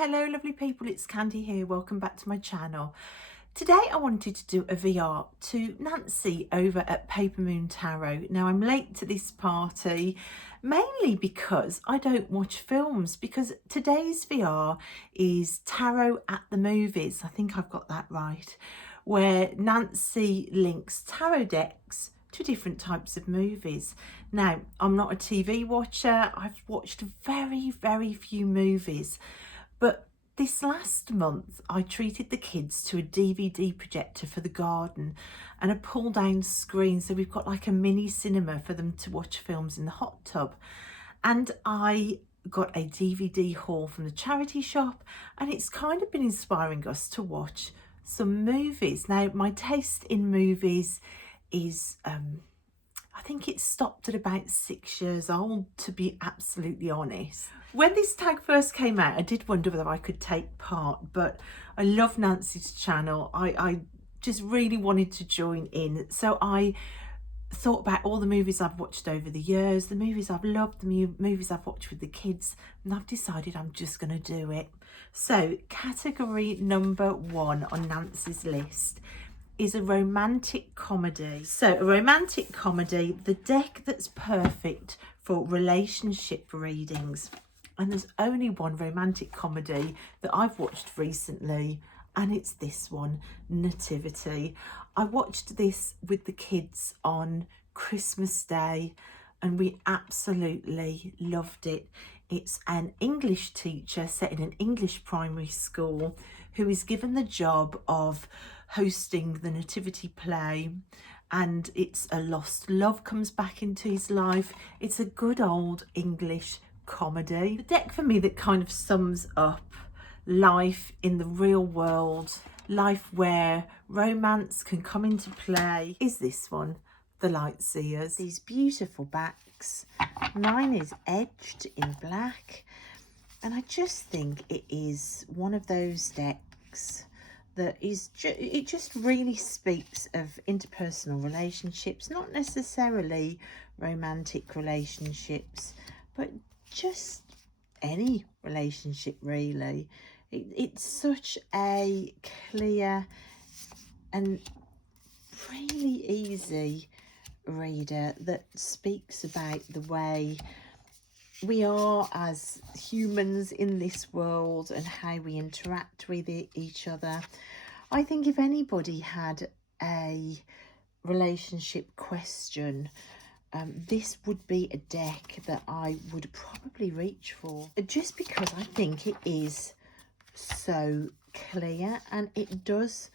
Hello lovely people, it's Candy here. Welcome back to my channel. Today I wanted to do a VR to Nancy over at Paper Moon Tarot. Now I'm late to this party mainly because I don't watch films, because today's VR is Tarot at the Movies. I think I've got that right, where Nancy links tarot decks to different types of movies. Now, I'm not a TV watcher. I've watched very few movies, but this last month I treated the kids to a DVD projector for the garden and a pull down screen, so we've got like a mini cinema for them to watch films in the hot tub. And I got a DVD haul from the charity shop, and it's kind of been inspiring us to watch some movies. Now, my taste in movies is I think it stopped at about 6 years old, to be absolutely honest. When this tag first came out, I did wonder whether I could take part, but I love Nancy's channel. I just really wanted to join in. So I thought about all the movies I've watched over the years, the movies I've loved, the movies I've watched with the kids, and I've decided I'm just going to do it. So category number 1 on Nancy's list is a romantic comedy. So a romantic comedy, the deck that's perfect for relationship readings. And there's only one romantic comedy that I've watched recently, and it's this one, Nativity. I watched this with the kids on Christmas Day and we absolutely loved it. It's an English teacher set in an English primary school who is given the job of hosting the nativity play, and it's a lost love comes back into his life. It's a good old English comedy. The deck for me that kind of sums up life in the real world, life where romance can come into play, is this one, the Lightseers. These beautiful backs. Mine is edged in black, and I just think it is one of those decks that is it just really speaks of interpersonal relationships, not necessarily romantic relationships, but just any relationship really. It's such a clear and really easy reader that speaks about the way we are as humans in this world and how we interact with each other. I think if anybody had a relationship question, this would be a deck that I would probably reach for, just because I think it is so clear and it does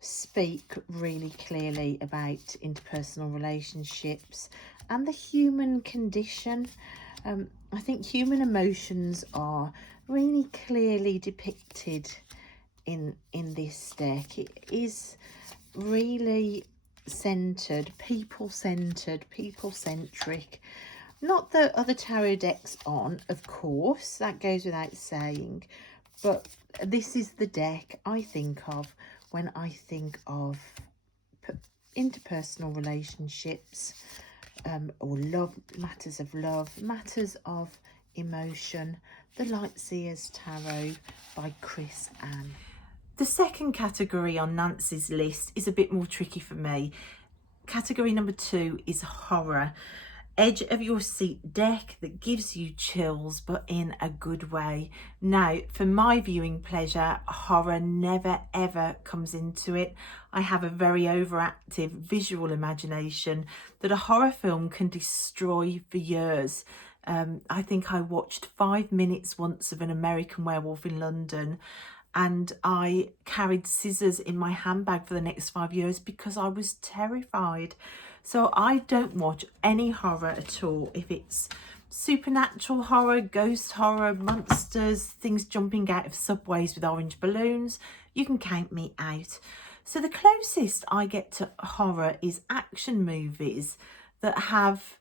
speak really clearly about interpersonal relationships and the human condition. I think human emotions are really clearly depicted in this deck. It is really centered, people-centered, people-centric. Not that other tarot decks aren't, of course, that goes without saying, but this is the deck I think of when I think of interpersonal relationships, or matters of emotion. The Lightseers Tarot by Chris Ann. The second category on Nancy's list is a bit more tricky for me. Category number 2 is horror. Edge of your seat deck that gives you chills, but in a good way. Now, for my viewing pleasure, horror never ever comes into it. I have a very overactive visual imagination that a horror film can destroy for years. I think I watched 5 minutes once of An American Werewolf in London, and I carried scissors in my handbag for the next 5 years because I was terrified. So I don't watch any horror at all. If it's supernatural horror, ghost horror, monsters, things jumping out of subways with orange balloons, you can count me out. So the closest I get to horror is action movies that have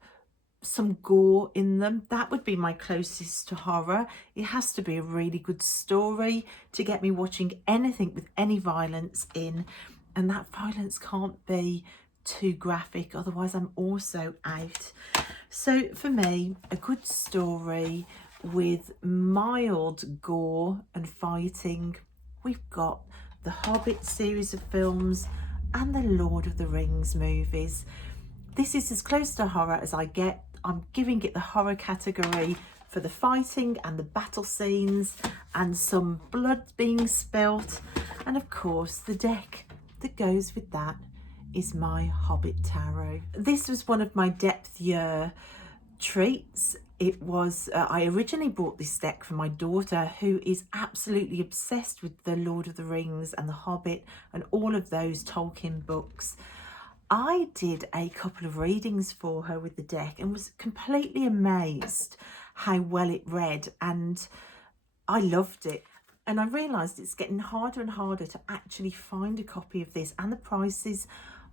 some gore in them. That would be my closest to horror. It has to be a really good story to get me watching anything with any violence in, and that violence can't be too graphic, otherwise I'm also out. So for me, a good story with mild gore and fighting. We've got the Hobbit series of films and the Lord of the Rings movies. This is as close to horror as I get. I'm giving it the horror category for the fighting and the battle scenes and some blood being spilt. And of course, the deck that goes with that is my Hobbit Tarot. This was one of my depth year treats. It was, I originally bought this deck for my daughter, who is absolutely obsessed with the Lord of the Rings and the Hobbit and all of those Tolkien books. I did a couple of readings for her with the deck and was completely amazed how well it read, and I loved it. And I realised it's getting harder and harder to actually find a copy of this, and the prices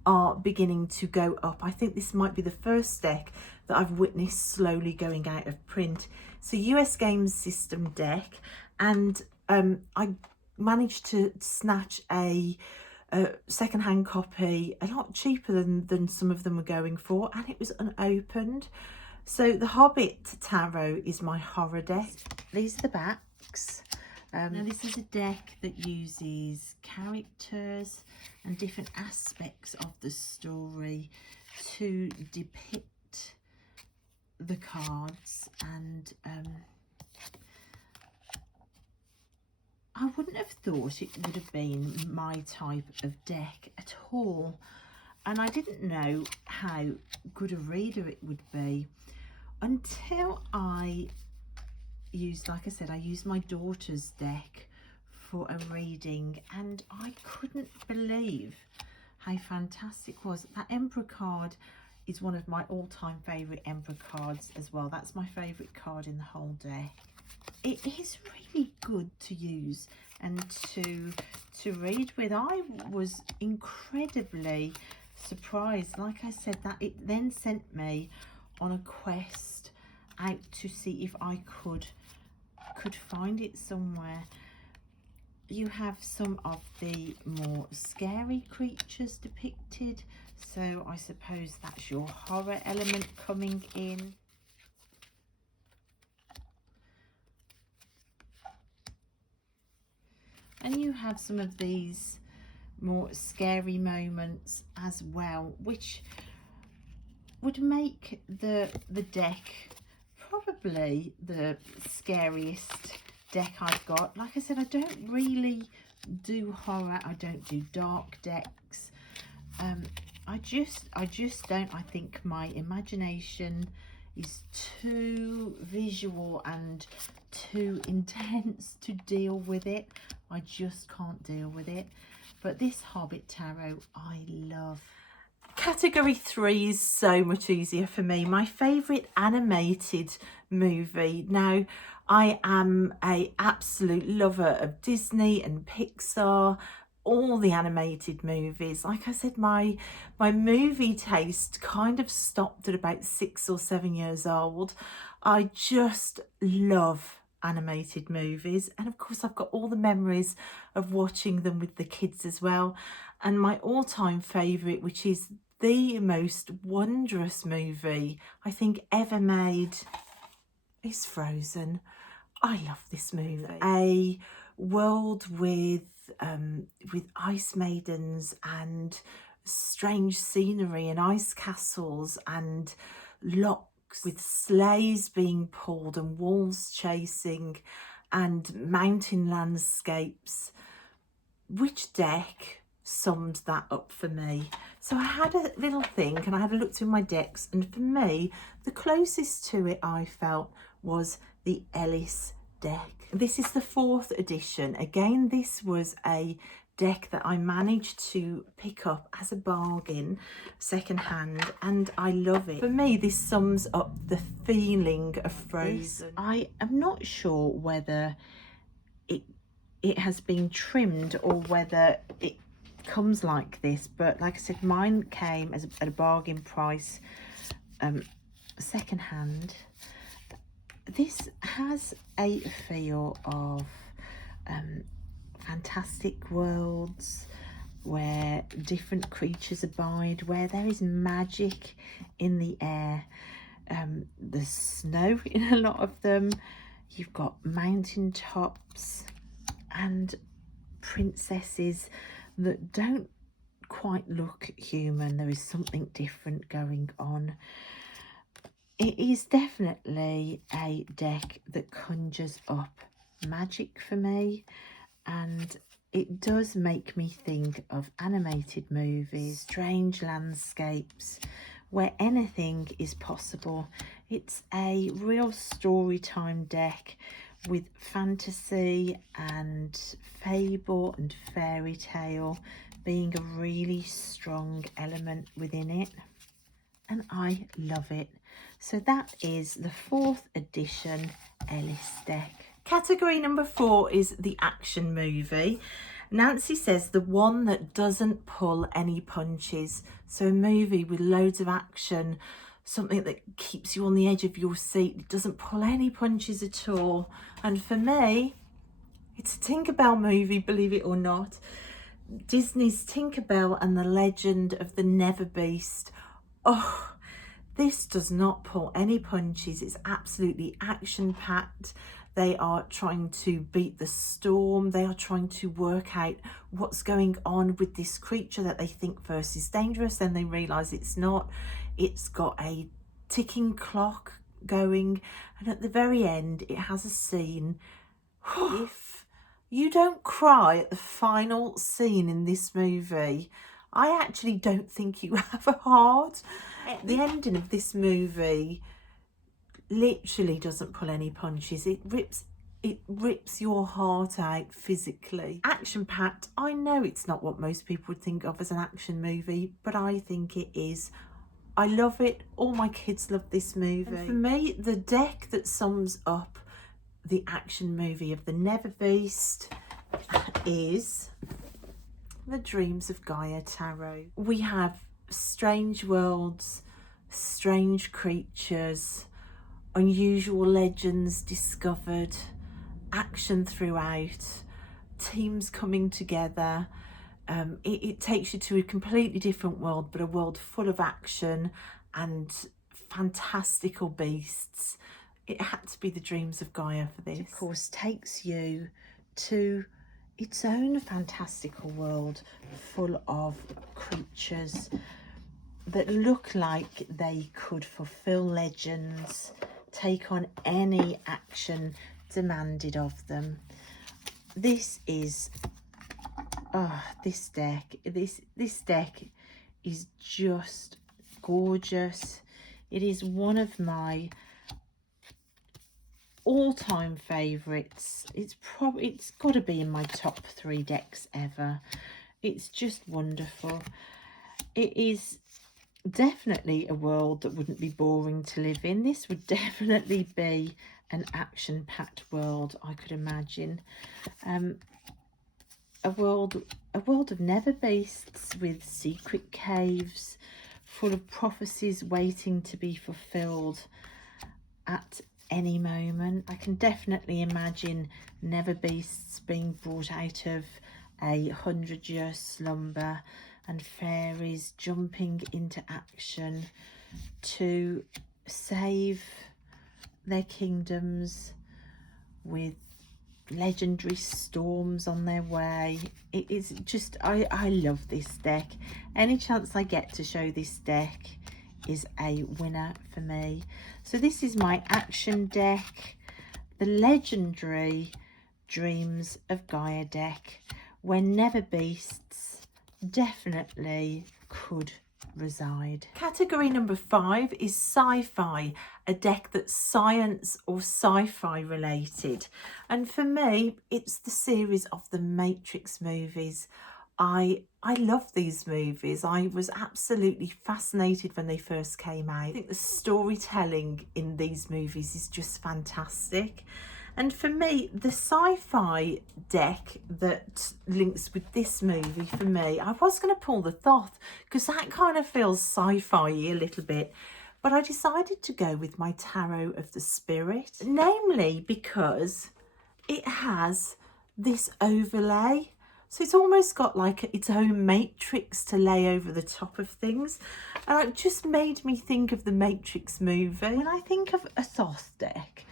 are beginning to go up. I think this might be the first deck that I've witnessed slowly going out of print. It's a US Games System deck, and I managed to snatch a second-hand copy a lot cheaper than some of them were going for, and it was unopened. So the Hobbit Tarot is my horror deck. These are the backs. Now this is a deck that uses characters and different aspects of the story to depict the cards, and I wouldn't have thought it would have been my type of deck at all, and I didn't know how good a reader it would be until I used, like I said, I used my daughter's deck for a reading, and I couldn't believe how fantastic it was. That Emperor card is one of my all-time favourite Emperor cards as well. That's my favourite card in the whole deck. It is really good to use and to read with. I was incredibly surprised, like I said, that it then sent me on a quest out to see if I could find it somewhere. You have some of the more scary creatures depicted, so I suppose that's your horror element coming in. And you have some of these more scary moments as well, which would make the deck probably the scariest deck I've got. Like I said, I don't really do horror. I don't do dark decks. I just don't. I think my imagination is too visual and too intense to deal with it. I just can't deal with it. But this Hobbit Tarot I love. Category 3 is so much easier for me. My favourite animated movie. Now, I am an absolute lover of Disney and Pixar, all the animated movies. Like I said, my movie taste kind of stopped at about 6 or 7 years old. I just love animated movies, and of course I've got all the memories of watching them with the kids as well. And my all-time favourite, which is the most wondrous movie I think ever made, is Frozen. I love this movie. A world with ice maidens and strange scenery and ice castles and locks with sleighs being pulled and wolves chasing and mountain landscapes. Which deck summed that up for me? So I had a little think and I had a look through my decks, and for me the closest to it I felt was the Ellis deck. This is the 4th edition. Again, this was a deck that I managed to pick up as a bargain second hand, and I love it. For me, this sums up the feeling of Frozen. I am not sure whether it has been trimmed or whether it comes like this, but like I said, mine came at a bargain price second hand. This has a feel of fantastic worlds where different creatures abide, where there is magic in the air. There's snow in a lot of them. You've got mountain tops and princesses that don't quite look human. There is something different going on. It is definitely a deck that conjures up magic for me, and it does make me think of animated movies, strange landscapes where anything is possible. It's a real story time deck with fantasy and fable and fairy tale being a really strong element within it, and I love it. So that is the 4th edition Ellis deck. Category number 4 is the action movie. Nancy says the one that doesn't pull any punches. So a movie with loads of action, something that keeps you on the edge of your seat. It doesn't pull any punches at all. And for me, it's a Tinkerbell movie, believe it or not. Disney's Tinkerbell and the Legend of the Never Beast. Oh, this does not pull any punches. It's absolutely action-packed. They are trying to beat the storm. They are trying to work out what's going on with this creature that they think first is dangerous, then they realise it's not. It's got a ticking clock going, and at the very end it has a scene. If you don't cry at the final scene in this movie, I actually don't think you have a heart. The ending of this movie literally doesn't pull any punches. It rips your heart out physically. Action-packed. I know it's not what most people would think of as an action movie, but I think it is. I love it. All my kids love this movie. And for me, the deck that sums up the action movie of the Never Beast is the Dreams of Gaia Tarot. We have strange worlds, strange creatures, unusual legends discovered, action throughout, teams coming together. It takes you to a completely different world, but a world full of action and fantastical beasts. It had to be the Dreams of Gaia for this. It, of course, takes you to its own fantastical world full of creatures that look like they could fulfill legends, take on any action demanded of them. This is, this deck is just gorgeous. It is one of my all-time favorites. It's got to be in my top 3 decks ever. It's just wonderful. It is definitely a world that wouldn't be boring to live in. This would definitely be an action-packed world, I could imagine. A world of never beasts with secret caves full of prophecies waiting to be fulfilled at any moment. I can definitely imagine never beasts being brought out of a 100-year slumber and fairies jumping into action to save their kingdoms with legendary storms on their way. It is just, I love this deck. Any chance I get to show this deck is a winner for me. So this is my action deck, the legendary Dreams of Gaia deck, where never beasts definitely could reside. Category number 5 is sci-fi, a deck that's science or sci-fi related, and for me it's the series of the Matrix movies. I love these movies. I was absolutely fascinated when they first came out. I think the storytelling in these movies is just fantastic. And for me, the sci-fi deck that links with this movie, for me, I was going to pull the Thoth because that kind of feels sci-fi a little bit. But I decided to go with my Tarot of the Spirit, namely because it has this overlay. So it's almost got like its own matrix to lay over the top of things. And it just made me think of the Matrix movie. When I think of a Thoth deck,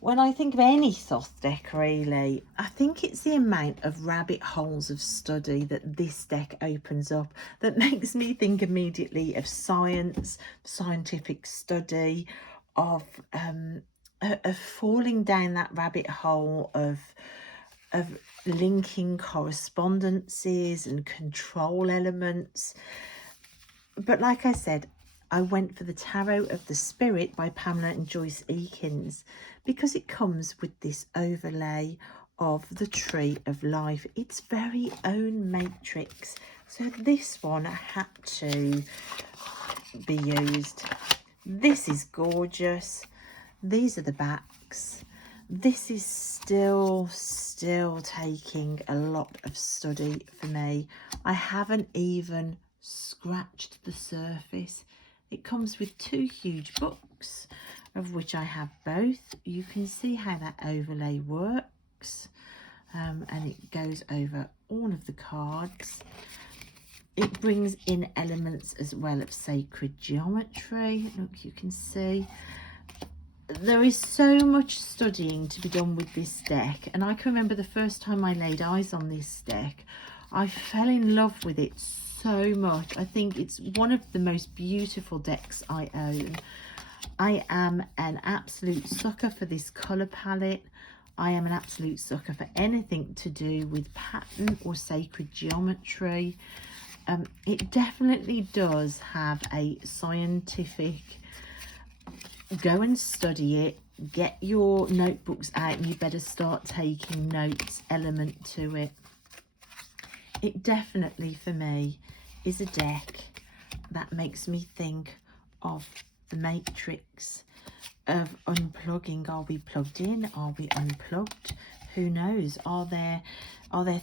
when I think of any soft deck really, I think it's the amount of rabbit holes of study that this deck opens up that makes me think immediately of science, scientific study, of falling down that rabbit hole of linking correspondences and control elements. But like I said, I went for the Tarot of the Spirit by Pamela and Joyce Eakins because it comes with this overlay of the Tree of Life, its very own matrix. So this one had to be used. This is gorgeous. These are the backs. This is still taking a lot of study for me. I haven't even scratched the surface. It comes with 2 huge books, of which I have both. You can see how that overlay works, and it goes over all of the cards. It brings in elements as well of sacred geometry. Look, you can see there is so much studying to be done with this deck, and I can remember the first time I laid eyes on this deck, I fell in love with it so much. I think it's one of the most beautiful decks I own. I am an absolute sucker for this colour palette. I am an absolute sucker for anything to do with pattern or sacred geometry. It definitely does have a scientific go and study it, get your notebooks out and you better start taking notes element to it. It definitely for me is a deck that makes me think of the matrix, of unplugging. Are we plugged in? Are we unplugged? Who knows? Are there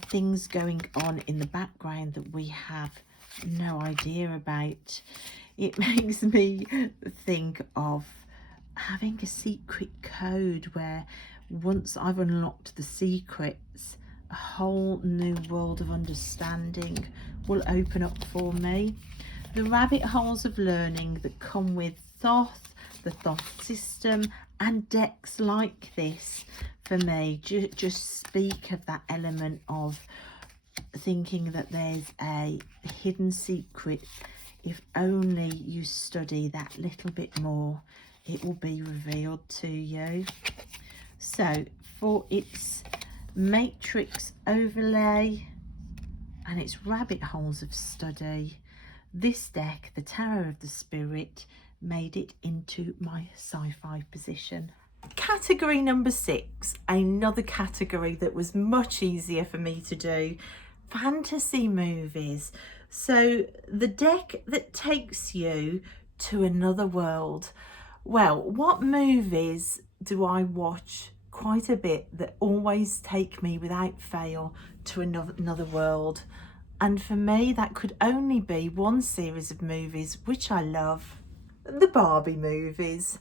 things going on in the background that we have no idea about? It makes me think of having a secret code where once I've unlocked the secrets, a whole new world of understanding will open up for me. The rabbit holes of learning that come with Thoth, the Thoth system, and decks like this for me just speak of that element of thinking that there's a hidden secret. If only you study that little bit more, it will be revealed to you. So for its matrix overlay and its rabbit holes of study, this deck, the Tarot of the Spirit, made it into my sci-fi position. Category number 6, another category that was much easier for me to do, fantasy movies. So the deck that takes you to another world. Well, what movies do I watch quite a bit that always take me without fail to another world? And for me, that could only be one series of movies which I love, the Barbie movies.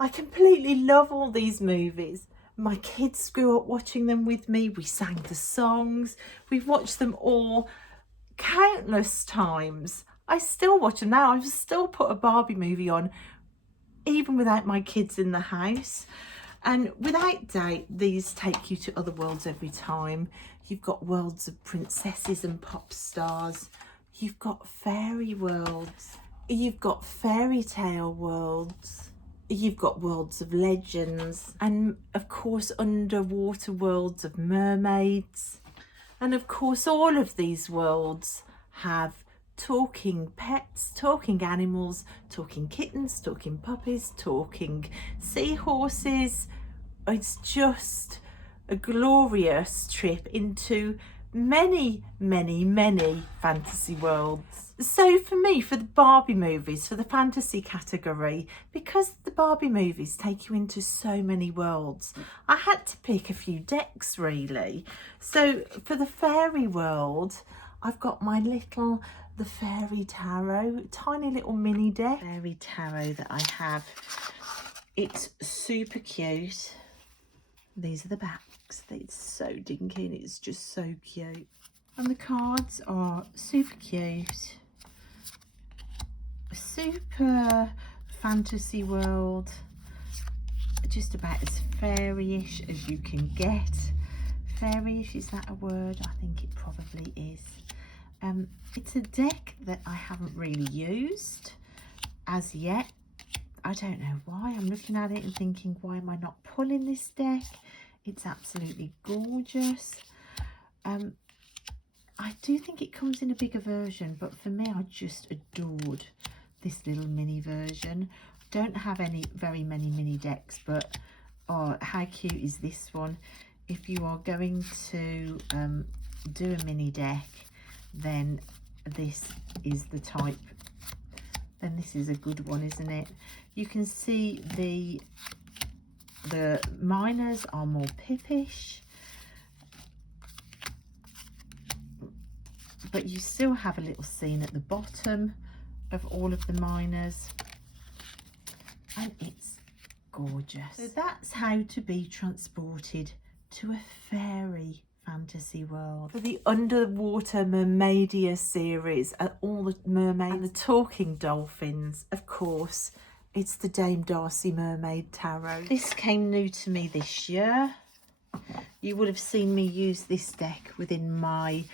I completely love all these movies. My kids grew up watching them with me. We sang the songs. We've watched them all countless times. I still watch them now. I've still put a Barbie movie on even without my kids in the house. And without doubt, these take you to other worlds every time. You've got worlds of princesses and pop stars. You've got fairy worlds. You've got fairy tale worlds. You've got worlds of legends. And of course, underwater worlds of mermaids. And of course, all of these worlds have talking pets, talking animals, talking kittens, talking puppies, talking seahorses. It's just a glorious trip into many fantasy worlds. So for me, for the Barbie movies, for the fantasy category, because the Barbie movies take you into so many worlds, I had to pick a few decks really. So for the fairy world, I've got my little the Fairy Tarot, tiny little mini deck Fairy Tarot that I have. It's super cute. These are the backs. It's so dinky and it's just so cute. And the cards are super cute. Super fantasy world. just about as fairy-ish as you can get. Fairy-ish, is that a word? I think it probably is. It's a deck that I haven't really used as yet. I don't know why. I'm looking at it and thinking, why am I not pulling this deck? It's absolutely gorgeous. I do think it comes in a bigger version, but for me, I just adored this little mini version. Don't have very many mini decks, but oh, how cute is this one? If you are going to do a mini deck, then this is the type. Then this is a good one, isn't it? You can see the miners are more pippish, but you still have a little scene at the bottom of all of the miners, and it's gorgeous. So that's how to be transported to a fairy fantasy world. For the underwater Mermaidia series, all the mermaids and the talking dolphins, of course, it's the Dame Darcy Mermaid Tarot. This came new to me this year. You would have seen me use this deck within my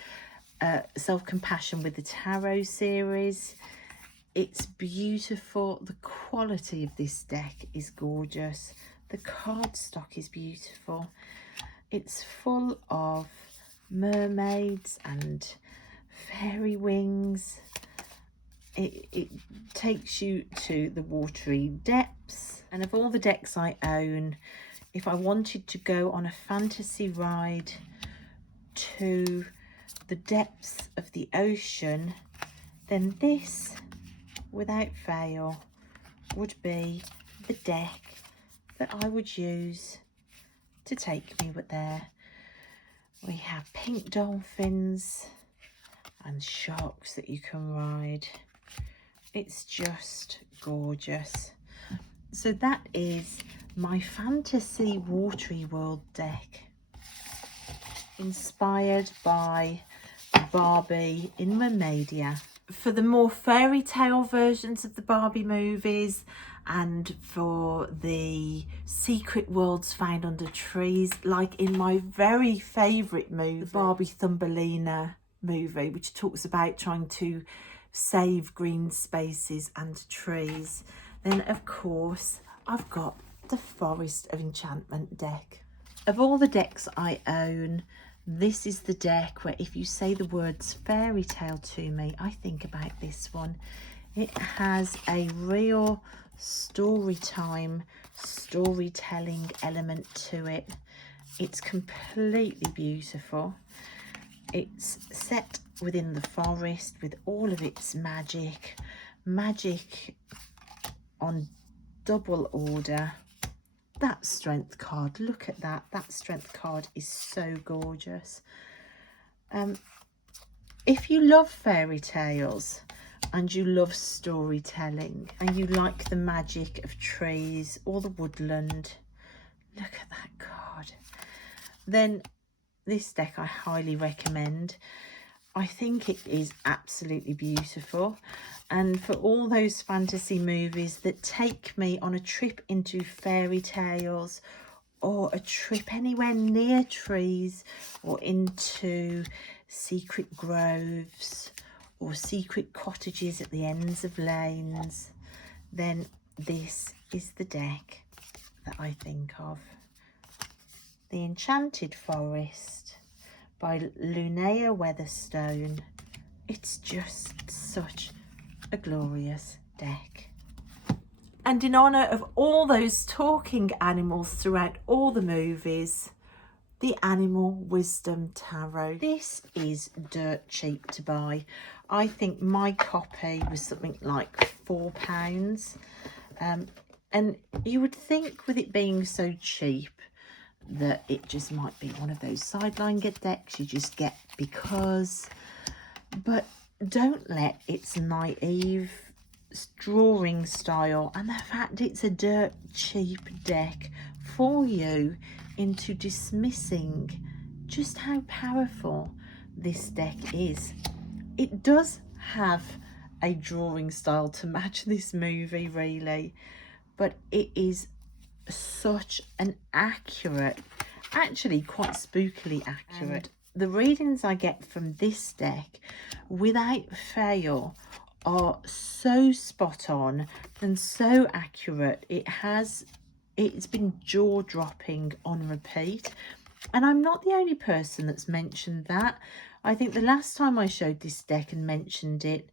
Self-Compassion with the Tarot series. It's beautiful. The quality of this deck is gorgeous. The cardstock is beautiful. It's full of mermaids and fairy wings. It takes you to the watery depths. And of all the decks I own, if I wanted to go on a fantasy ride to the depths of the ocean, then this, without fail, would be the deck that I would use to take me there. We have pink dolphins and sharks that you can ride. It's just gorgeous. So that is my fantasy watery world deck, inspired by Barbie in Mermaidia. For the more fairy tale versions of the Barbie movies, and for the secret worlds found under trees, like in my very favourite movie, the Barbie Thumbelina movie, which talks about trying to save green spaces and trees, then of course I've got the Forest of Enchantment deck. Of all the decks I own, this is the deck where if you say the words fairy tale to me, I think about this one. It has a real storytelling element to it. It's completely beautiful. It's set within the forest with all of its magic on double order. That strength card, look at that. That strength card is so gorgeous. If you love fairy tales and you love storytelling and you like the magic of trees or the woodland, look at that card, then this deck I highly recommend. I think it is absolutely beautiful. And for all those fantasy movies that take me on a trip into fairy tales, or a trip anywhere near trees, or into secret groves or secret cottages at the ends of lanes, then this is the deck that I think of. The Enchanted Forest by Linnea Weatherstone. It's just such a glorious deck. And in honour of all those talking animals throughout all the movies, the Animal Wisdom Tarot. This is dirt cheap to buy. I think my copy was something like £4. And you would think with it being so cheap that it just might be one of those sideline decks you just get because, but don't let its naive drawing style and the fact it's a dirt cheap deck fool you into dismissing just how powerful this deck is. It does have a drawing style to match this movie really, but it is such an accurate, actually quite spookily accurate. And the readings I get from this deck, without fail, are so spot on and so accurate. It's been jaw-dropping on repeat. And I'm not the only person that's mentioned that. I think the last time I showed this deck and mentioned it,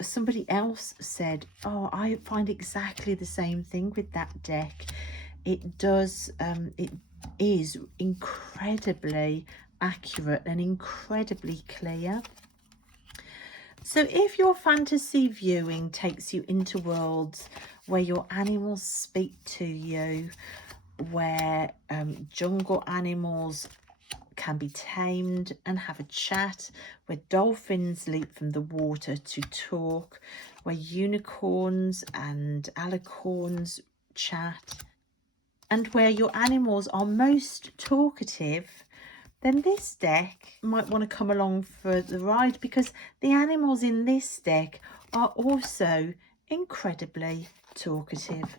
somebody else said, oh, I find exactly the same thing with that deck. It is incredibly accurate and incredibly clear. So if your fantasy viewing takes you into worlds where your animals speak to you, where jungle animals can be tamed and have a chat, where dolphins leap from the water to talk, where unicorns and alicorns chat, and where your animals are most talkative, then this deck might want to come along for the ride, because the animals in this deck are also incredibly talkative.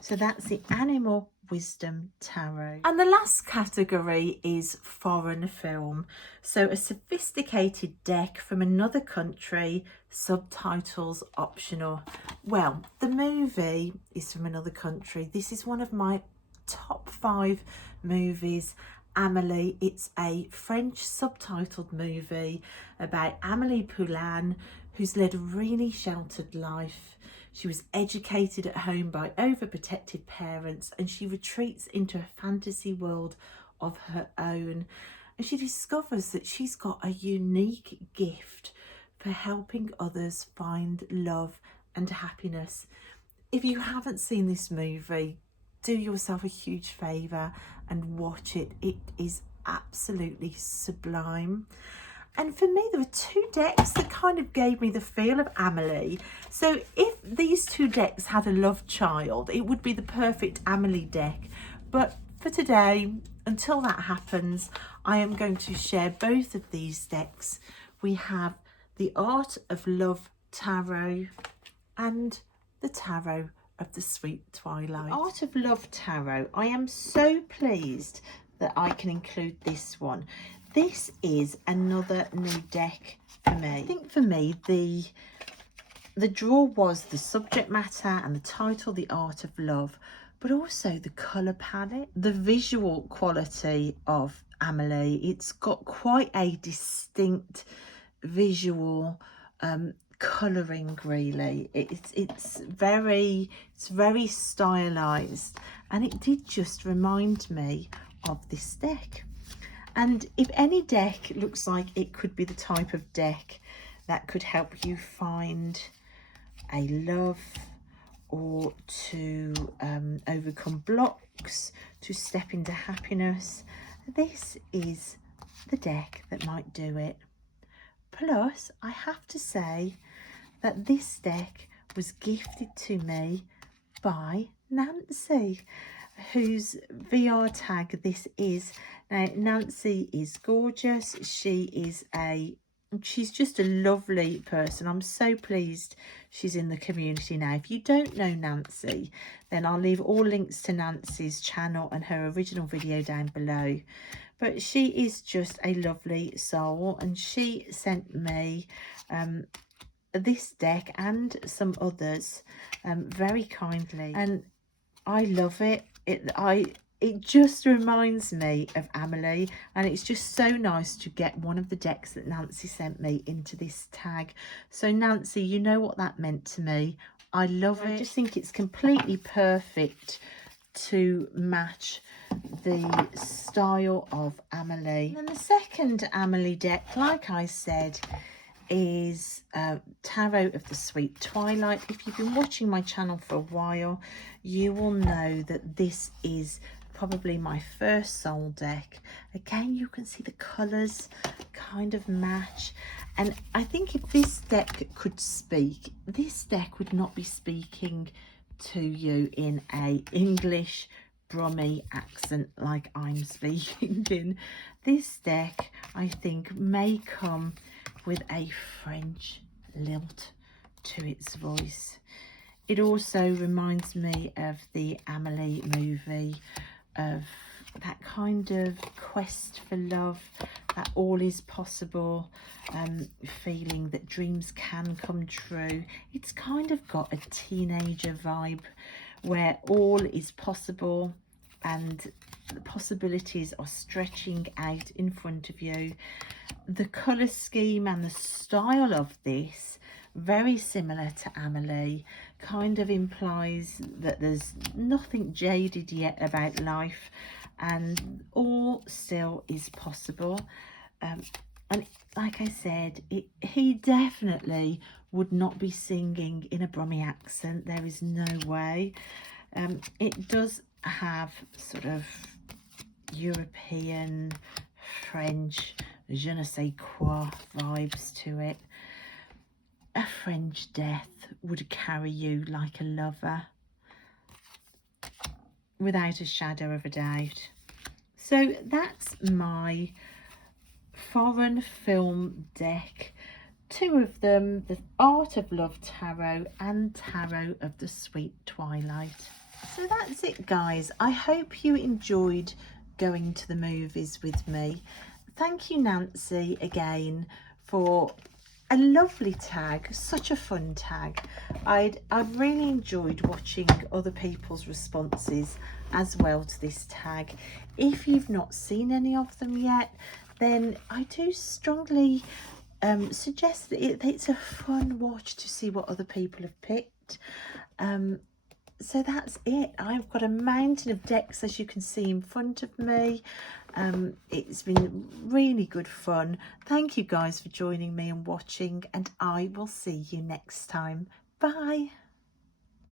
So that's the Animal Wisdom Tarot. And the last category is foreign film. So a sophisticated deck from another country, subtitles optional. Well, the movie is from another country. This is one of my top 5 movies, Amélie. It's a French subtitled movie about Amélie Poulain, who's led a really sheltered life. She was educated at home by overprotective parents, and she retreats into a fantasy world of her own. And she discovers that she's got a unique gift for helping others find love and happiness. If you haven't seen this movie, do yourself a huge favour and watch it. It is absolutely sublime. And for me, there were 2 decks that kind of gave me the feel of Amélie. So if these 2 decks had a love child, it would be the perfect Amélie deck. But for today, until that happens, I am going to share both of these decks. We have the Art of Love Tarot and the Tarot of the Sweet Twilight. Art of Love Tarot. I am so pleased that I can include this one. This is another new deck for me. I think for me, the draw was the subject matter and the title, The Art of Love, but also the colour palette, the visual quality of Amélie. It's got quite a distinct visual colouring, really. It's very stylized, and it did just remind me of this deck. And if any deck looks like it could be the type of deck that could help you find a love, or to overcome blocks, to step into happiness, this is the deck that might do it. Plus, I have to say that this deck was gifted to me by Nancy, whose VR tag this is. Now, Nancy is gorgeous. She's just a lovely person. I'm so pleased she's in the community now. If you don't know Nancy, then I'll leave all links to Nancy's channel and her original video down below. But she is just a lovely soul, and she sent me this deck and some others very kindly, and I love it. It just reminds me of Amélie, and it's just so nice to get one of the decks that Nancy sent me into this tag. So Nancy, you know what that meant to me. I love it. I just think it's completely perfect to match the style of Amélie. And then the second Amélie deck, like I said, is Tarot of the Sweet Twilight. If you've been watching my channel for a while, you will know that this is probably my first soul deck. Again, you can see the colours kind of match, and I think if this deck could speak, this deck would not be speaking to you in a English Brummy accent like I'm speaking in. This deck, I think, may come with a French lilt to its voice. It also reminds me of the Amelie movie, of that kind of quest for love, that all is possible, feeling that dreams can come true. It's kind of got a teenager vibe where all is possible and the possibilities are stretching out in front of you. The colour scheme and the style of this, very similar to Amelie, kind of implies that there's nothing jaded yet about life and all still is possible. And like I said, he definitely would not be singing in a Brummie accent. There is no way. It does have sort of European, French, je ne sais quoi vibes to it. A French death would carry you like a lover, without a shadow of a doubt. So that's my foreign film deck. Two of them, the Art of Love Tarot and Tarot of the Sweet Twilight. So that's it, guys. I hope you enjoyed going to the movies with me. Thank you, Nancy, again for a lovely tag, such a fun tag. I've really enjoyed watching other people's responses as well to this tag. If you've not seen any of them yet, then I do strongly suggest that it's a fun watch to see what other people have picked. So that's it. I've got a mountain of decks, as you can see, in front of me. It's been really good fun. Thank you guys for joining me and watching, and I will see you next time. Bye.